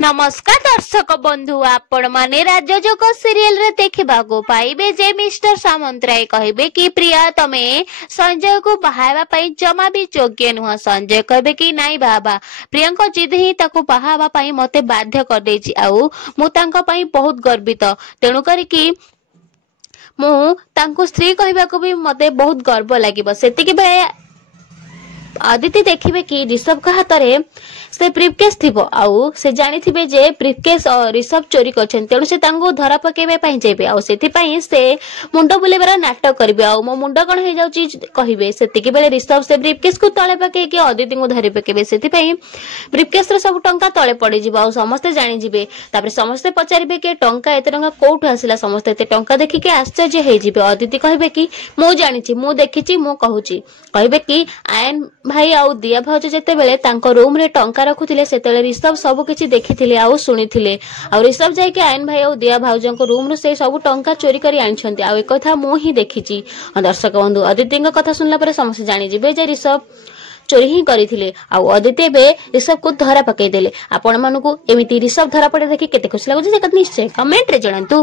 नमस्कार दर्शक बंधु आपण माने राजयोग सीरियल रे देखा पाइबे जे मिस्टर सामंतराय कहे कि प्रिया तमे संजय को बाहावा जमा भी योग्य नुह। संजय कहे कि नाई बाबा प्रियंका जिद ही ताको बाहावा मते बाध्य कर देछि आउ मु तांका पई बहुत गर्वित तेणु करी मु तांको स्त्री कहबा को भी मते बहुत गर्व लागिबो। सेतिके बेले आदित्य देखिबे कि ऋषभ का हाथ रे से ब्रीफकेस थिबो आउ से जानिथिबे जे ब्रीफकेस ऋषभ चोरी करछन तेणु से तांको धरा पकेबे पई जेबे आउ सेति पई से मुंडो बुलेबार नाटक करबे आउ मो मुंडो कोन हे जाउची कहिबे। सेतिके बेले ऋषभ से ब्रीफकेस को तळे पके कि आदित्य को धरि पकेबे सेति पई ब्रीफकेस रे सब टंका तळे पड़ी जिवो आउ समस्त जानि जिवे। तापर समस्त पचारिबे कि टंका एते टंका कोठु आसिला समस्त एते टंका देखि के आश्चर्य हे जिवे। आदित्य कहिबे कि मु जानिछि मु देखिछि मु कहूछि कहिबे कि आयन भाई आउ दिया भाउज जेते बेले तांको रूम रे टंका रखुथिले सेतेले ऋषभ सब किछि देखिथिले आउ सुनिथिले आउ ऋषभ जाय के आयन भाई आउ दिया भाउजंको रूम रे से सब टंका चोरी करी आनिछन्ती आउ एक कथा मु ही देखिछि। दर्शक बंधु आदित्यଙ୍କ କଥା सुनला परे समस्त जानि जिबे जे ऋषभ चोरी ही करिथिले आउ आदित्य बे ऋषभ को धरा पकई देले। आपण मानकु एमिति ऋषभ धरा पड़े देखि केते खुशी लागुछि जे निश्चय कमेंट रे जणांतु।